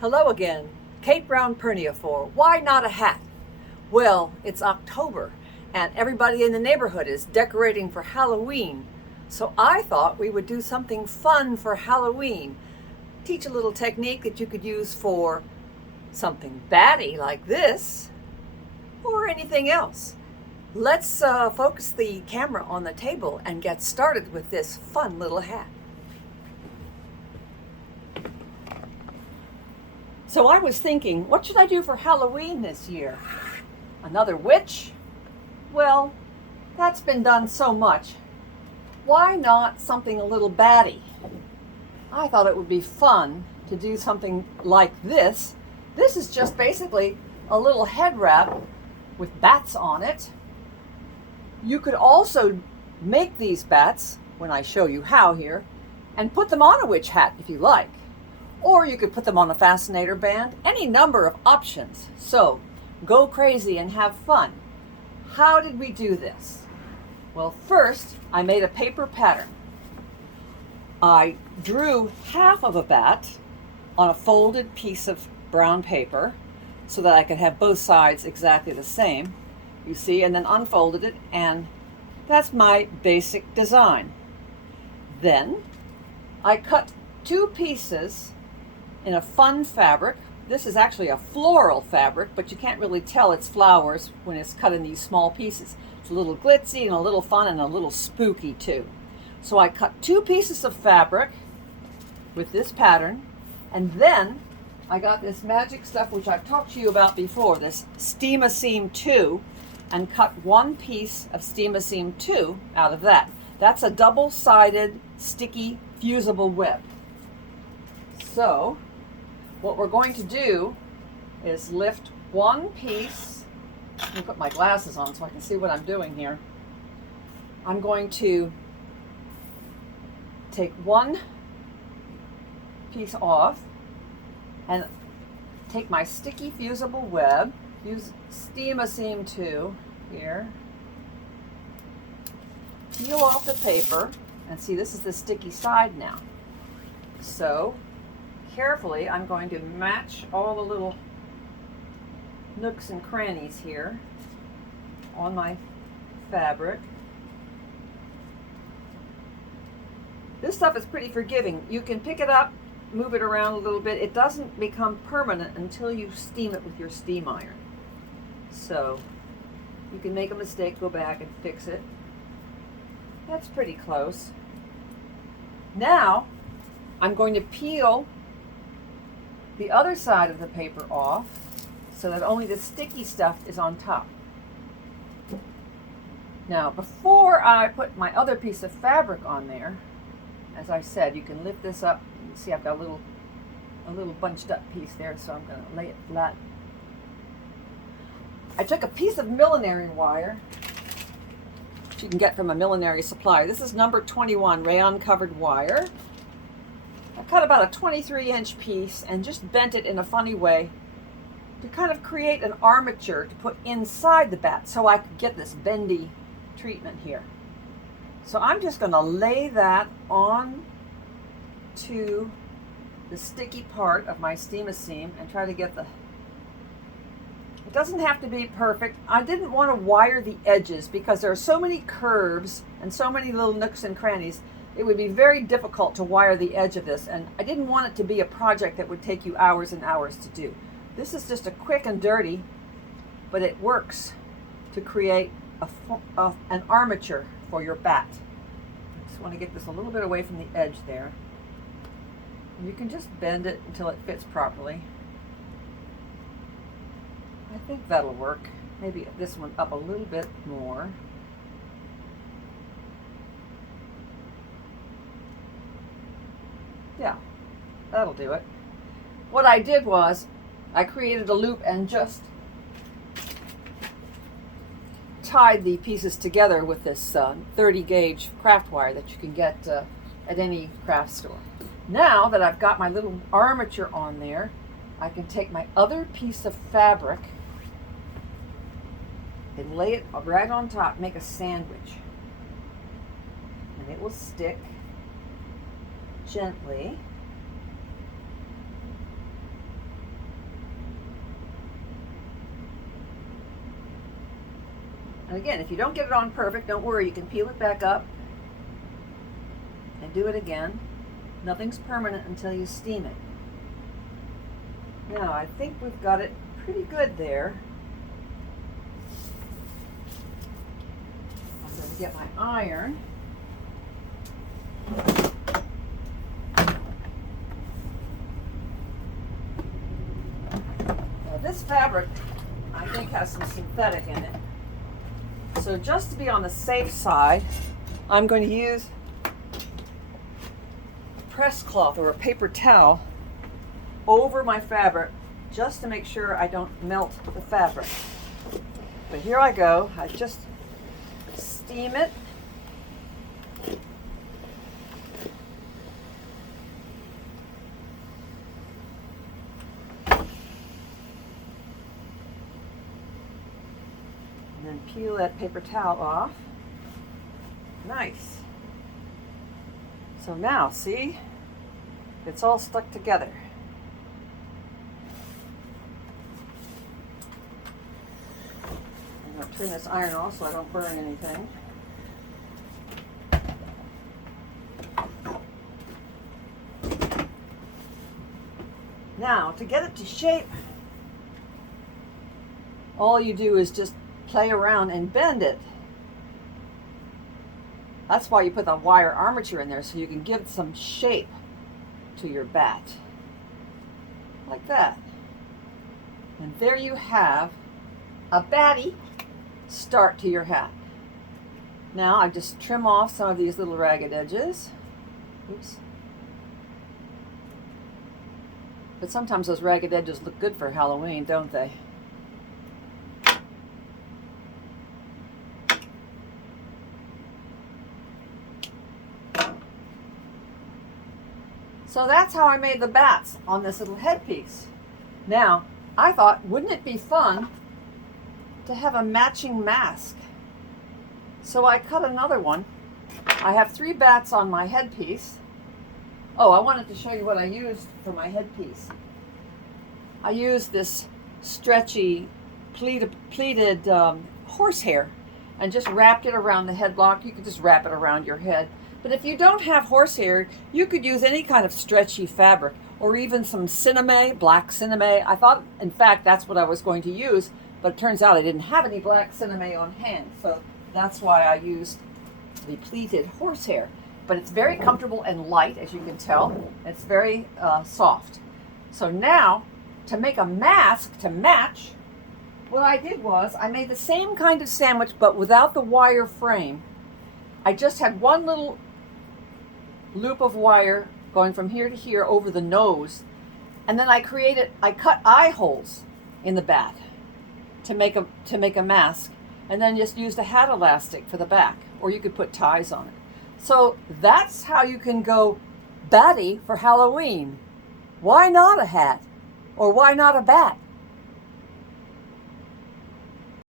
Hello again. Kate Brown Perniafor. Why not a hat? Well, it's October and everybody in the neighborhood is decorating for Halloween. So I thought we would do something fun for Halloween. Teach a little technique that you could use for something batty like this or anything else. Let's focus the camera on the table and get started with this fun little hat. So I was thinking, what should I do for Halloween this year? Another witch? Well, that's been done so much. Why not something a little batty? I thought it would be fun to do something like this. This is just basically a little head wrap with bats on it. You could also make these bats, when I show you how here, and put them on a witch hat if you like. Or you could put them on a fascinator band, any number of options. So go crazy and have fun. How did we do this? Well, first I made a paper pattern. I drew half of a bat on a folded piece of brown paper so that I could have both sides exactly the same, you see, and then unfolded it, and that's my basic design. Then I cut two pieces in a fun fabric. This is actually a floral fabric, but you can't really tell it's flowers when it's cut in these small pieces. It's a little glitzy and a little fun and a little spooky too. So I cut two pieces of fabric with this pattern, and then I got this magic stuff which I've talked to you about before, this Steam-A-Seam 2, and cut one piece of Steam-A-Seam 2 out of that. That's a double-sided, sticky, fusible web. So what we're going to do is lift one piece. Let me put my glasses on so I can see what I'm doing here. I'm going to take one piece off and take my sticky fusible web, use Steam-A-Seam 2 here, peel off the paper, and see, this is the sticky side now. So carefully, I'm going to match all the little nooks and crannies here on my fabric. This stuff is pretty forgiving. You can pick it up, move it around a little bit. It doesn't become permanent until you steam it with your steam iron. So you can make a mistake, go back and fix it. That's pretty close. Now I'm going to peel the other side of the paper off so that only the sticky stuff is on top. Now, before I put my other piece of fabric on there, as I said, you can lift this up. You can see I've got a little bunched up piece there, so I'm going to lay it flat. I took a piece of millinery wire, which you can get from a millinery supplier. This is number 21 rayon covered wire. I cut about a 23-inch piece and just bent it in a funny way to kind of create an armature to put inside the bat so I could get this bendy treatment here. So I'm just going to lay that on to the sticky part of my Steam-A-Seam and try to get the... It doesn't have to be perfect. I didn't want to wire the edges because there are so many curves and so many little nooks and crannies. It would be very difficult to wire the edge of this, and I didn't want it to be a project that would take you hours and hours to do. This is just a quick and dirty, but it works to create an armature for your bat. I just want to get this a little bit away from the edge there. And you can just bend it until it fits properly. I think that'll work. Maybe this one up a little bit more. Yeah, that'll do it. What I did was I created a loop and just tied the pieces together with this 30 gauge craft wire that you can get at any craft store. Now that I've got my little armature on there, I can take my other piece of fabric and lay it right on top, make a sandwich. And it will stick gently. And again, if you don't get it on perfect, don't worry, you can peel it back up and do it again. Nothing's permanent until you steam it. Now, I think we've got it pretty good there. I'm going to get my iron. Now, this fabric, I think, has some synthetic in it. So just to be on the safe side, I'm going to use a press cloth or a paper towel over my fabric just to make sure I don't melt the fabric. But here I go. I just steam it. And then peel that paper towel off. Nice. So now, see? It's all stuck together. I'm going to turn this iron off so I don't burn anything. Now, to get it to shape, all you do is just play around and bend it. That's why you put the wire armature in there, so you can give some shape to your bat. Like that. And there you have a batty start to your hat. Now I just trim off some of these little ragged edges. Oops. But sometimes those ragged edges look good for Halloween, don't they? So that's how I made the bats on this little headpiece. Now, I thought, wouldn't it be fun to have a matching mask? So I cut another one. I have 3 bats on my headpiece. Oh, I wanted to show you what I used for my headpiece. I used this stretchy pleated horsehair and just wrapped it around the headlock. You could just wrap it around your head. But if you don't have horsehair, you could use any kind of stretchy fabric or even some cinnamon, black cinnamon. I thought, in fact, that's what I was going to use, but it turns out I didn't have any black cinnamon on hand. So that's why I used the pleated horsehair. But it's very comfortable and light, as you can tell. It's very soft. So now, to make a mask to match, what I did was I made the same kind of sandwich, but without the wire frame. I just had one little loop of wire going from here to here over the nose, and then I cut eye holes in the bat to make a mask, and then just used a hat elastic for the back, or you could put ties on it. So that's how you can go batty for Halloween. Why not a hat? Or why not a bat?